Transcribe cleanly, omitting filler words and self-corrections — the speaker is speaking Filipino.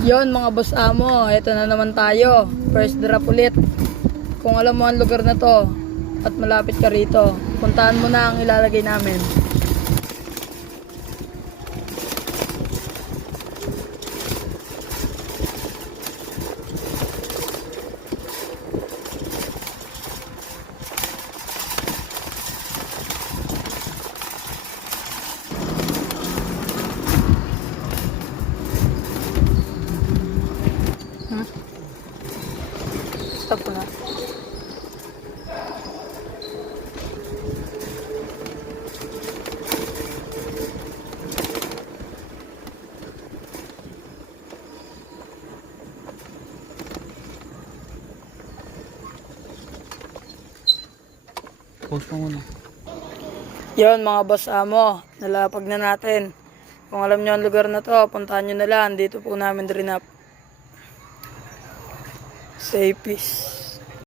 Yon mga boss amo, eto na naman tayo. First drop ulit. Kung alam mo ang lugar na to at malapit ka rito, puntahan mo na ang ilalagay namin. Stop ko na. Post mo muna. Yon mga boss amo, nalapag na natin. Kung alam nyo ang lugar na to, puntahan nyo na lang. Dito po namin rin up. Say peace.